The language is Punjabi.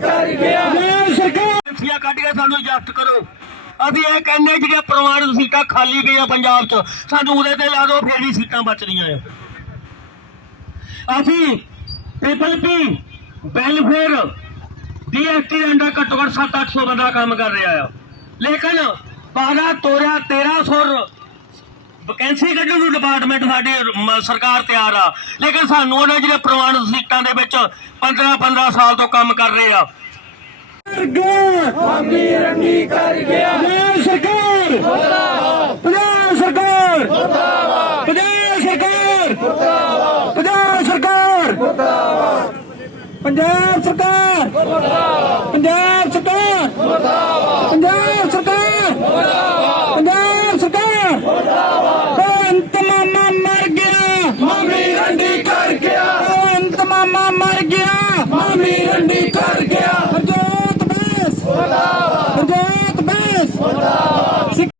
ਕਰ ਗਿਆ। ਪੰਜਾਬ ਸਰਕਾਰ ਸੀਆਂ ਕੱਢ ਕੇ ਸਾਨੂੰ ਜ਼ਬਤ ਕਰੋ। ਅਸੀਂ ਇਹ ਕਹਿੰਦੇ ਜਿਹੜੀਆਂ ਪ੍ਰਮਾਣਿਤ ਸੀਟਾਂ ਖਾਲੀ ਗਈਆਂ ਪੰਜਾਬ 'ਚ। ਸਾਨੂੰ ਉਹਦੇ ਤੇ ਲਾ ਦਿਓ ਫੇਰ ਹੀ ਸੀਟਾਂ ਬਚਣੀਆਂ ਆ। ਅਸੀਂ ਟ੍ਰਿਪਲ ਪੀ ਵੈਲਫੇਅਰ ਡੀਐਸਟੀ ਦੇ ਅੰਦਰ ਘੱਟੋ ਘੱਟ 7-800 ਬੰਦਾ ਕੰਮ ਕਰ ਰਿਹਾ ਆ। ਲੇਕਿਨ ਪਾਰਾ ਤੋਰਿਆ 1300 ਵੈਕੈਂਸੀ ਕੱਢਣ ਨੂੰ ਡਿਪਾਰਟਮੈਂਟ ਸਾਡੀ, ਮ- ਸਰਕਾਰ ਤਿਆਰ ਆ। ਲੇਕਿਨ ਸਾਨੂੰ ਉਹਨਾਂ ਜਿਹੜੇ ਪ੍ਰਮਾਣਿਤ ਸੀਟਾਂ ਦੇ ਵਿੱਚ 15-15 ਸਾਲ ਤੋਂ ਕੰਮ ਕਰ ਰਹੇ ਆ। ਸਰਕਾਰ! ਮਾਮੀ ਰੰਡੀ ਕਰ ਗਿਆ ਪੰਜਾਬ ਸਰਕਾਰ! ਪੰਜਾਬ ਸਰਕਾਰ! ਪੰਜਾਬ ਸਰਕਾਰ! ਪੰਜਾਬ ਸਰਕਾਰ! ਪੰਜਾਬ ਸਰਕਾਰ! ਪੰਜਾਬ ਮਾਮਾ ਮਰ ਗਿਆ ਮਾਮੀ ਰੰਡੀ ਕਰ ਗਿਆ।